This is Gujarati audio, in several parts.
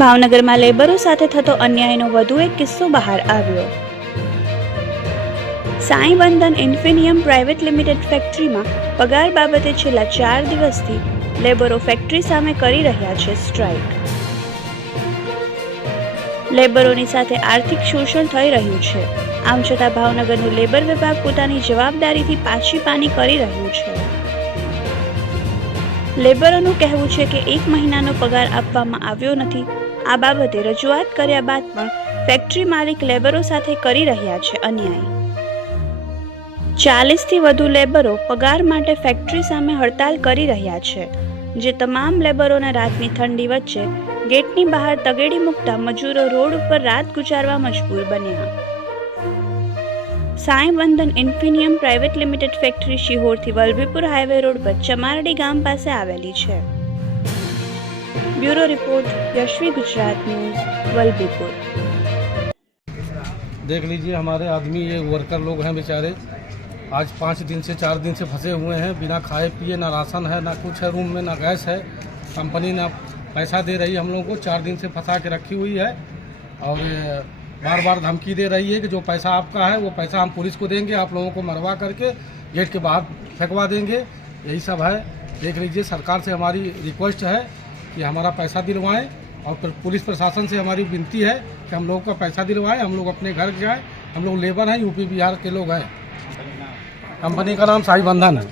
ભાવનગરમાં લેબરો સાથે થતો અન્યાયનો વધુ એક કિસ્સો બહાર આવ્યો। Sai Vandan Infinium private limited ફેક્ટરીમાં પગાર બાબતે છેલ્લા 4 દિવસથી લેબરો ફેક્ટરી સામે કરી રહ્યા છે સ્ટ્રાઇક। લેબરોની સાથે આર્થિક શોષણ થઈ રહ્યું છે। આમ છતાં ભાવનગરનું લેબર વિભાગ પોતાની જવાબદારીથી પાછી પાની કરી રહ્યું છે। લેબરોનું કહેવું છે કે 1 મહિનાનો પગાર આપવામાં આવ્યો નથી। આ બાબતે રજૂઆત કર્યા બાદ પણ ફેક્ટરી માલિક લેબરો સાથે કરી રહ્યા છે અન્યાય। 40થી વધુ લેબરો પગાર માટે ફેક્ટરી સામે હડતાલ કરી રહ્યા છે, જે તમામ લેબરોને રાતની ઠંડી વચ્ચે ગેટની બહાર તગેડી મૂકતા મજૂરો રોડ ઉપર રાત ગુજારવા મજબૂર બન્યા। Sai Vandan Infinium private limited factory શિહોરથી વલભીપુર હાઈવે રોડ પર ચમારડી ગામ પાસે આવેલી છે। Bureau report Yashvi Gujarat news Vallabhipur. देख लीजिए हमारे आदमी ये वर्कर लोग हैं बेचारे, आज 5 दिन से 4 दिन से फंसे हुए हैं। बिना खाए पिए, ना राशन है, ना कुछ है, रूम में ना गैस है। कंपनी ना पैसा दे रही है हम लोगों को, 4 दिन से फंसा के रखी हुई है और बार बार धमकी दे रही है कि जो पैसा आपका है वो पैसा हम पुलिस को देंगे, आप लोगों को मरवा करके गेट के बाहर फेंकवा देंगे। यही सब है। देख लीजिए सरकार से हमारी रिक्वेस्ट है कि हमारा पैसा दिलवाएं और पुलिस प्रशासन से हमारी विनती है कि हम लोगों का पैसा दिलवाएं, हम लोग अपने घर जाएं। हम लोग लेबर हैं, यूपी बिहार के लोग हैं। कंपनी का नाम साई बंधन है।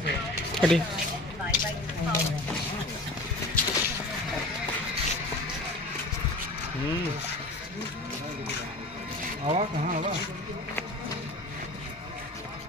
आवा कहाँ आवा